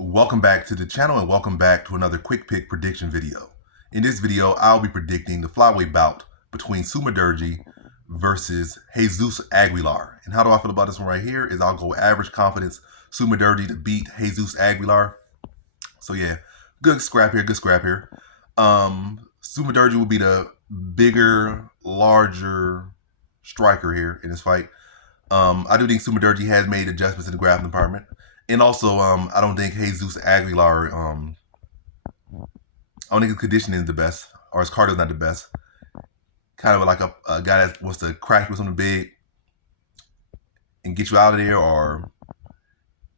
Welcome back to the channel and welcome back to another quick pick prediction video. In this video, I'll be predicting the flyweight bout between Sumudaerji versus Jesus Aguilar. And how do I feel about this one right here is I'll go average confidence Sumudaerji to beat Jesus Aguilar. So yeah, good scrap here. Sumudaerji will be the bigger, larger striker here in this fight. I do think Sumudaerji has made adjustments in the grappling department. And also, I don't think Jesus Aguilar, I don't think his conditioning is the best, or his cardio's not the best. Kind of like a guy that wants to crack you with something big and get you out of there, or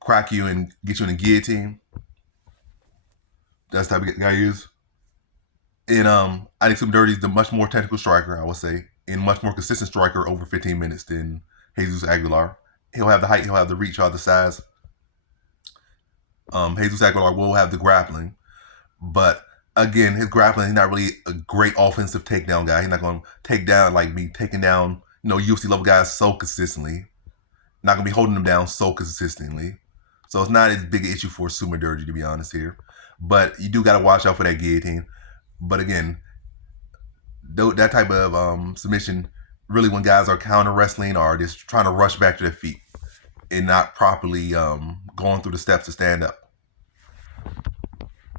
crack you and get you in a guillotine. That's the type of guy he is. And I think Sumudaerji is the much more technical striker, I would say, and much more consistent striker over 15 minutes than Jesus Aguilar. He'll have the height, he'll have the reach, he'll have the size. Jesus Aguilar will have the grappling, but again, his grappling, he's not really a great offensive takedown guy. He's not going to take down, like, be taking down, UFC level guys so consistently. Not going to be holding them down so consistently. So it's not as big an issue for Sumudaerji, to be honest here. But you do got to watch out for that guillotine. But again, that type of submission, really when guys are counter wrestling or just trying to rush back to their feet and not properly going through the steps to stand up.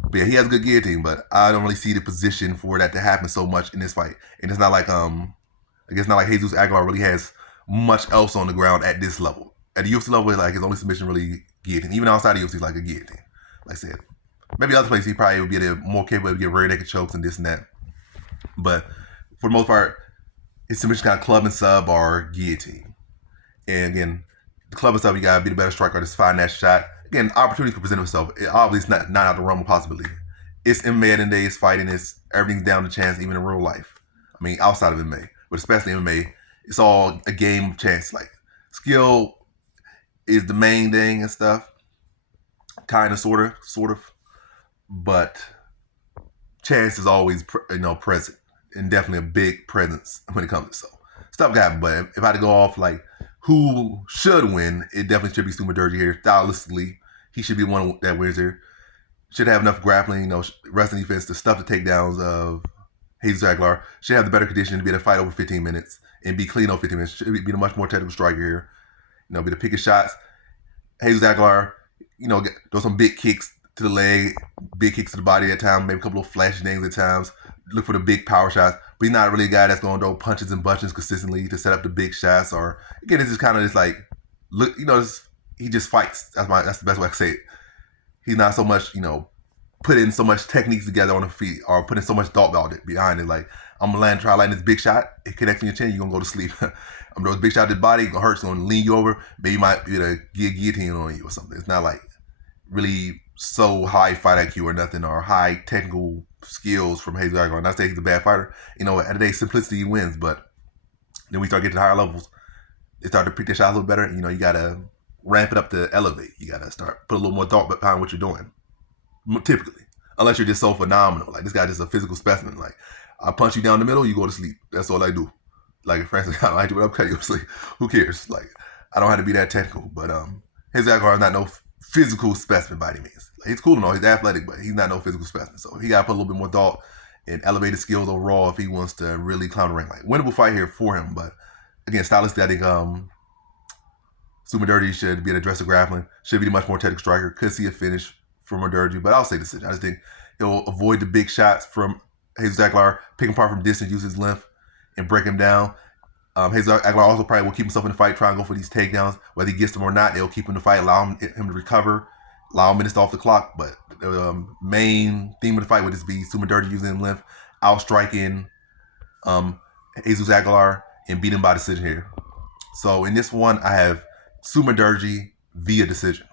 But yeah, he has a good guillotine, but I don't really see the position for that to happen so much in this fight. And it's not like I guess not like Jesus Aguilar really has much else on the ground at this level. At the UFC level, like his only submission really guillotine. Even outside the UFC, like a guillotine. Like I said, maybe other places he probably would be more capable of getting rear naked chokes and this and that. But for the most part, his submission kind of club and sub or guillotine. And again, the club and sub, you gotta be the better striker, just find that shot. Again, opportunity could present itself. Obviously, it's not out of the realm of possibility. It's MMA at the end of the day, it's fighting, everything's down to chance, even in real life. I mean, outside of MMA, but especially MMA, it's all a game of chance. Like, skill is the main thing and stuff, kind of, sort of, but chance is always present, and definitely a big presence when it comes to stuff. Got, but if I had to go off like who should win, it definitely should be Sumudaerji here. Stylistically, he should be one that wins here. Should have enough grappling, wrestling defense to stuff the takedowns of Jesus Aguilar. Should have the better condition to be able to fight over 15 minutes and be clean over 15 minutes. Should be the much more technical striker here. Be the picking shots. Jesus Aguilar, throw some big kicks to the leg, big kicks to the body at times, maybe a couple of flash things at times. Look for the big power shots. But he's not really a guy that's going to throw punches and bunches consistently to set up the big shots. Or again, it's just kind of just like, look, he just fights. That's the best way I can say it. He's not so much, putting so much techniques together on the feet or putting so much thought about it behind it. Like, I'm going to try to land this big shot. It connects in your chin, you're going to go to sleep. I'm going to throw this big shot to the body, it's going to hurt, it's going to lean you over. Maybe you might be able to get a guillotine on you or something. It's not like really so high fight IQ or nothing, or high technical skills from Jesus Aguilar. Not saying he's a bad fighter. At the end of the day, simplicity wins. But then we start getting to higher levels, they start to pick their shots a little better. You got to ramp it up to elevate. You got to start put a little more thought behind what you're doing. Typically, unless you're just so phenomenal. Like, this guy just a physical specimen. Like, I punch you down the middle, you go to sleep. That's all I do. Like, for instance, I do what I'm cutting you to sleep. Who cares? Like, I don't have to be that technical. But Jesus Aguilar is not no physical specimen by any means. Like, he's cool and all, he's athletic, but he's not no physical specimen. So he got to put a little bit more thought and elevate his skills overall if he wants to really climb the rank. Like, winnable fight here for him. But again, stylistically, I think Sumudaerji should be an aggressive grappling, should be the much more technical striker. Could see a finish from Sumudaerji, but I'll say decision. I just think he'll avoid the big shots from Jesus Aguilar, pick him apart from distance, use his length, and break him down. Jesus Aguilar also probably will keep himself in the fight, try and go for these takedowns. Whether he gets them or not, they'll keep him in the fight, allow him to recover, allow minutes off the clock. But the main theme of the fight would just be Sumudaerji using length, outstriking Jesus Aguilar, and beat him by decision here. So in this one, I have Sumudaerji via decision.